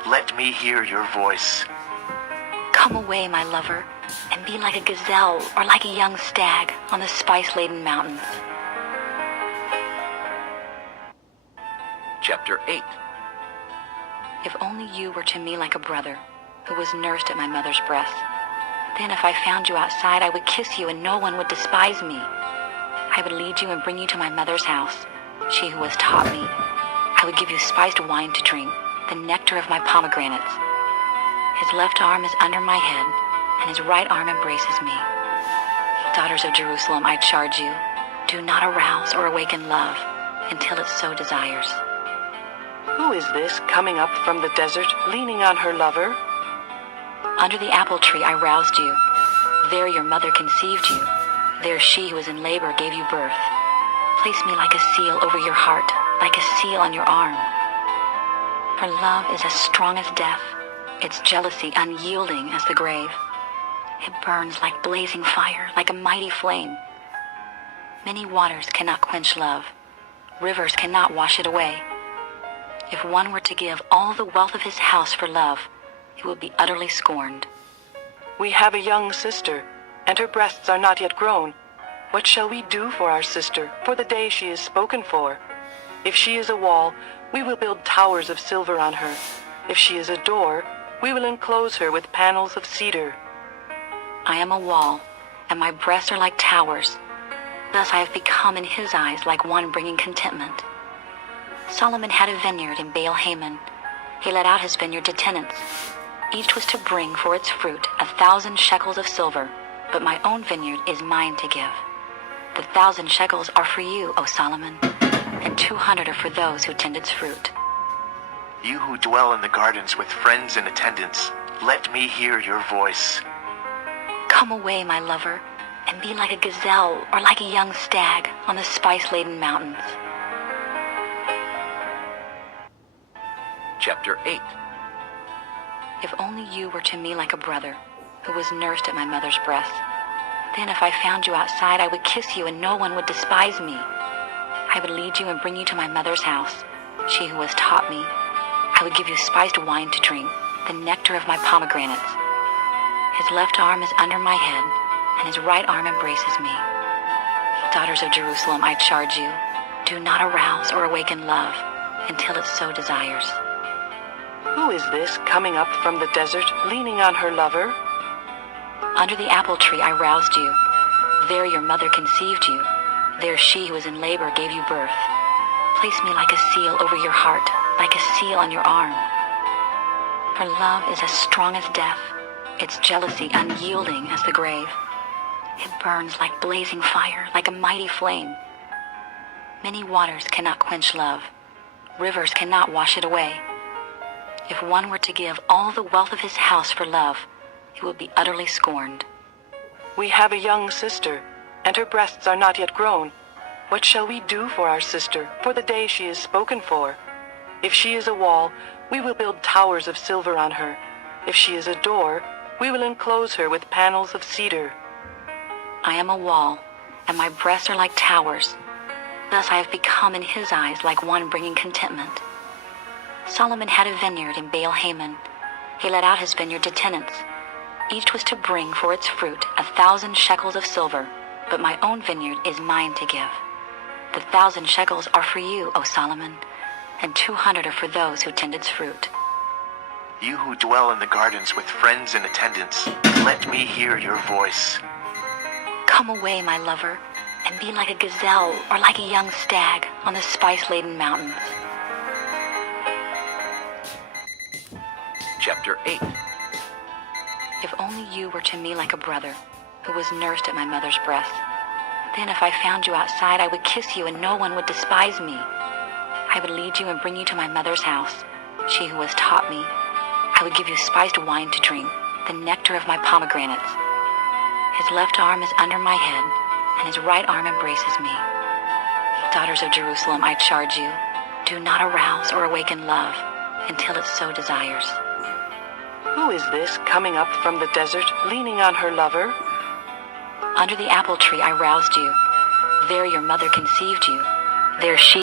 let me hear your voice. Come away, my lover, and be like a gazelle or like a young stag on the spice-laden mountains. Chapter 8. If only you were to me like a brother who was nursed at my mother's breast. Then if I found you outside, I would kiss you and no one would despise me. I would lead you and bring you to my mother's house, she who has taught me. I would give you spiced wine to drink, the nectar of my pomegranates. His left arm is under my head, and his right arm embraces me. Daughters of Jerusalem, I charge you, do not arouse or awaken love until it so desires. Who is this coming up from the desert, leaning on her lover? Under the apple tree I roused you. There your mother conceived you. There she who was in labor gave you birth. Place me like a seal over your heart, like a seal on your arm. For love is as strong as death, its jealousy unyielding as the grave. It burns like blazing fire, like a mighty flame. Many waters cannot quench love. Rivers cannot wash it away. If one were to give all the wealth of his house for love, he would be utterly scorned. We have a young sister, and her breasts are not yet grown. What shall we do for our sister, for the day she is spoken for? If she is a wall, we will build towers of silver on her. If she is a door, we will enclose her with panels of cedar. I am a wall, and my breasts are like towers. Thus I have become in his eyes like one bringing contentment. Solomon had a vineyard in Baal-Hamon. He let out his vineyard to tenants. Each was to bring for its fruit 1,000 shekels of silver, but my own vineyard is mine to give. The 1,000 shekels are for you, O Solomon, and 200 are for those who tend its fruit. You who dwell in the gardens with friends and attendants, let me hear your voice. Come away, my lover, and be like a gazelle or like a young stag on the spice-laden mountains. Chapter 8. If only you were to me like a brother who was nursed at my mother's breast. Then if I found you outside, I would kiss you and no one would despise me. I would lead you and bring you to my mother's house, she who has taught me. I would give you spiced wine to drink, the nectar of my pomegranates. His left arm is under my head, and his right arm embraces me. Daughters of Jerusalem, I charge you, do not arouse or awaken love until it so desires. Who is this coming up from the desert, leaning on her lover? Under the apple tree I roused you. There your mother conceived you. There she who was in labor gave you birth. Place me like a seal over your heart, like a seal on your arm. For love is as strong as death, its jealousy unyielding as the grave. It burns like blazing fire, like a mighty flame. Many waters cannot quench love. Rivers cannot wash it away. If one were to give all the wealth of his house for love, he would be utterly scorned. We have a young sister, and her breasts are not yet grown. What shall we do for our sister, for the day she is spoken for? If she is a wall, we will build towers of silver on her. If she is a door, we will enclose her with panels of cedar. I am a wall, and my breasts are like towers. Thus I have become in his eyes like one bringing contentment. Solomon had a vineyard in Baal-Hamon. He let out his vineyard to tenants. Each was to bring for its fruit 1,000 shekels of silver, but my own vineyard is mine to give. The 1,000 shekels are for you, O Solomon, and 200 are for those who tend its fruit. You who dwell in the gardens with friends and attendants, let me hear your voice. Come away, my lover, and be like a gazelle or like a young stag on the spice-laden mountains. Chapter 8. If only you were to me like a brother who was nursed at my mother's breast. Then if I found you outside, I would kiss you and no one would despise me. I would lead you and bring you to my mother's house, she who has taught me. I would give you spiced wine to drink, the nectar of my pomegranates. His left arm is under my head, and his right arm embraces me. Daughters of Jerusalem, I charge you, do not arouse or awaken love until it so desires. Who is this coming up from the desert, leaning on her lover? Under the apple tree I roused you. There your mother conceived you. There she